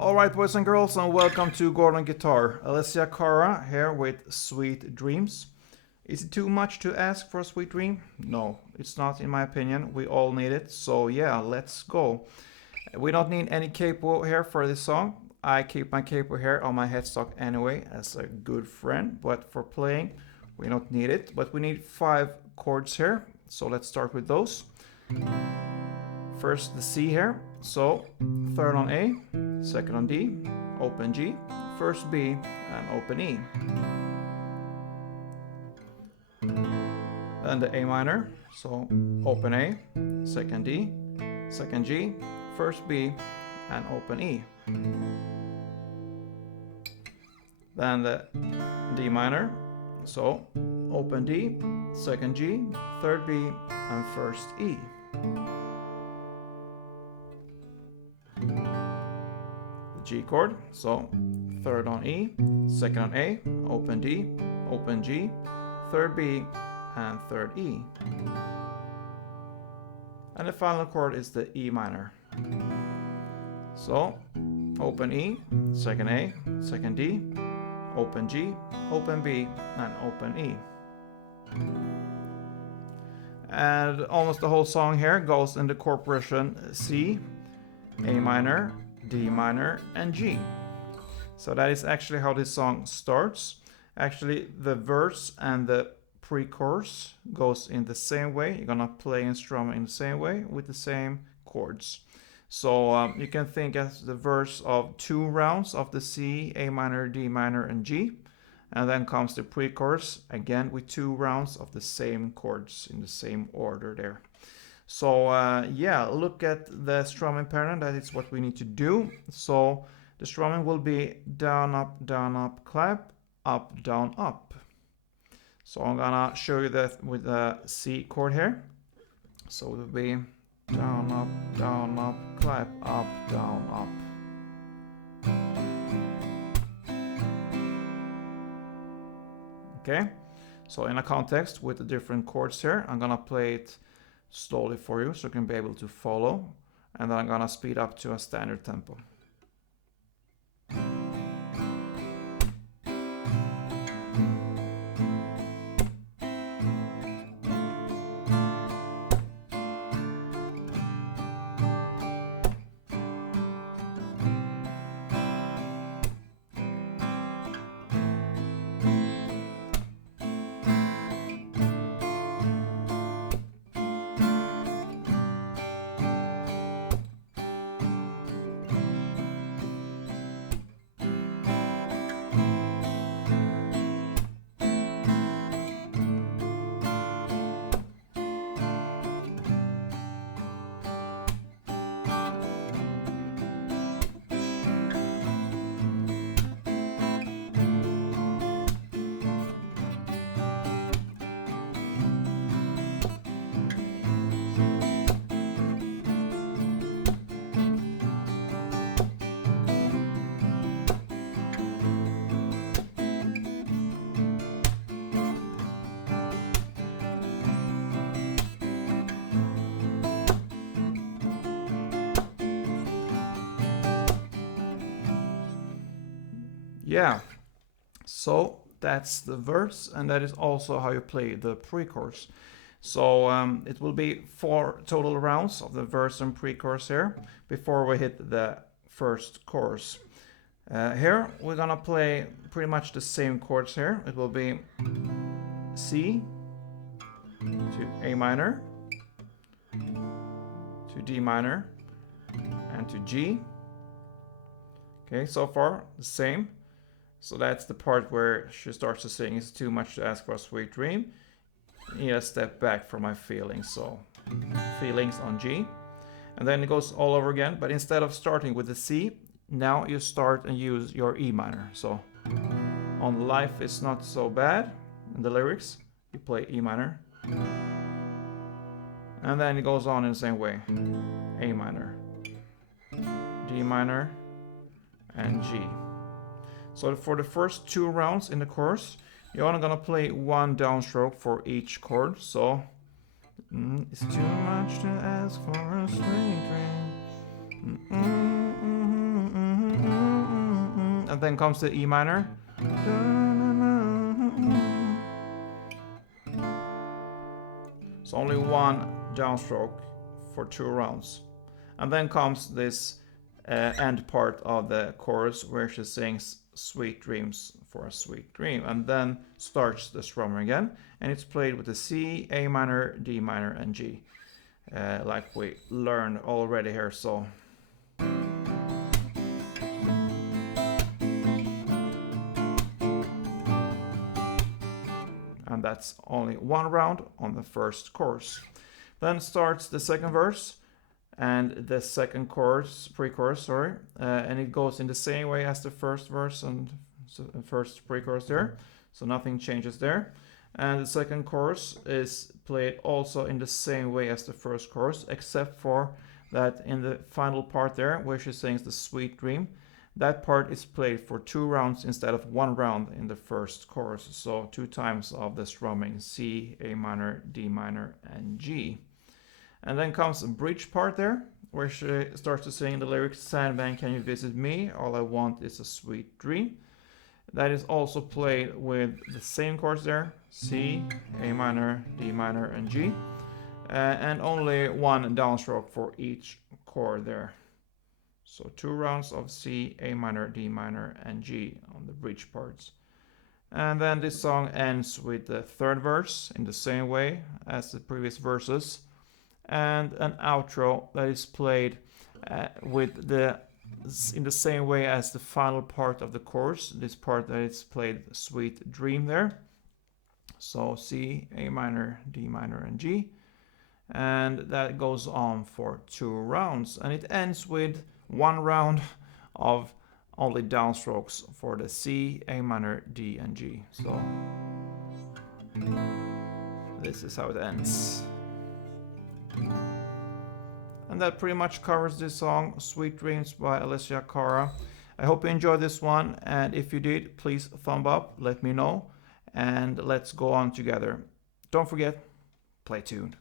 Alright, boys and girls, and welcome to Gordon Guitar. ALESSIA CARA here with Sweet Dreams. Is it too much to ask for a sweet dream? No, it's not in my opinion. We all need it, so yeah, let's go. We don't need any capo here for this song. I keep my capo here on my headstock anyway as a good friend, but for playing we don't need it. But we need 5 chords here, so let's start with those. First the C here, so third on A, second on D, open G, first B and open E. Then the A minor, so open A, second D, second G, first B and open E. Then the D minor, so open D, second G, third B and first E. The G chord, so third on E, second on A, open D, open G, third B and third E. And the final chord is the E minor. So open E, second A, second D, open G, open B and open E. And almost the whole song here goes in the chord progression C, A minor, D minor and G. So that is actually how this song starts. Actually the verse and the pre-chorus goes in the same way. You're gonna play and strum in the same way with the same chords. So you can think as the verse of 2 rounds of the C, A minor, D minor and G. And then comes the pre-chorus again with 2 rounds of the same chords in the same order there. So yeah, look at the strumming pattern. That is what we need to do. So the strumming will be down, up, clap, down, up. So I'm gonna show you that with the C chord here. So it will be down, up, clap, down, up. Okay, so in a context with the different chords here, I'm gonna play it slowly for you so you can be able to follow, and then I'm gonna speed up to a standard tempo. Yeah, so that's the verse, and that is also how you play the pre-chorus. So it will be 4 total rounds of the verse and pre-chorus here before we hit the first chorus. Here we're gonna play pretty much the same chords here. It will be C to A minor, to D minor, and to G. Okay, so far the same. So that's the part where she starts to sing, "It's too much to ask for a sweet dream." You need a step back from my feelings, so feelings on G. And then it goes all over again, but instead of starting with the C, now you start and use your E minor. So on Life Is Not So Bad, in the lyrics, you play E minor. And then it goes on in the same way. A minor, D minor, and G. So for the first 2 rounds in the chorus, you're only gonna play 1 downstroke for each chord. So it's too much to ask for a sweet dream. And then comes the E minor. So only one downstroke for 2 rounds. And then comes this end part of the chorus where she sings Sweet Dreams for a Sweet Dream, and then starts the strumming again, and it's played with the C, A minor, D minor, and G, like we learned already here. So and that's only 1 round on the first chorus. Then starts the second verse and the second chorus, pre-chorus, sorry, and it goes in the same way as the first verse and first pre-chorus there, so nothing changes there. And the second chorus is played also in the same way as the first chorus, except for that in the final part there, where she sings the Sweet Dream, that part is played for 2 rounds instead of 1 round in the first chorus, so 2 times of the strumming C, A minor, D minor, and G. And then comes a bridge part there, where she starts to sing the lyrics, Sandman, can you visit me? All I want is a sweet dream. That is also played with the same chords there, C, A minor, D minor, and G. And only 1 downstroke for each chord there. So 2 rounds of C, A minor, D minor, and G on the bridge parts. And then this song ends with the third verse in the same way as the previous verses, and an outro that is played in the same way as the final part of the chorus. This part that is played Sweet Dream there. So C, A minor, D minor, and G. And that goes on for 2 rounds. And it ends with 1 round of only downstrokes for the C, A minor, D, and G. So this is how it ends. And that pretty much covers this song, Sweet Dreams by ALESSIA CARA. I hope you enjoyed this one, and if you did, please thumb up, let me know, and let's go on together. Don't forget, play tuned.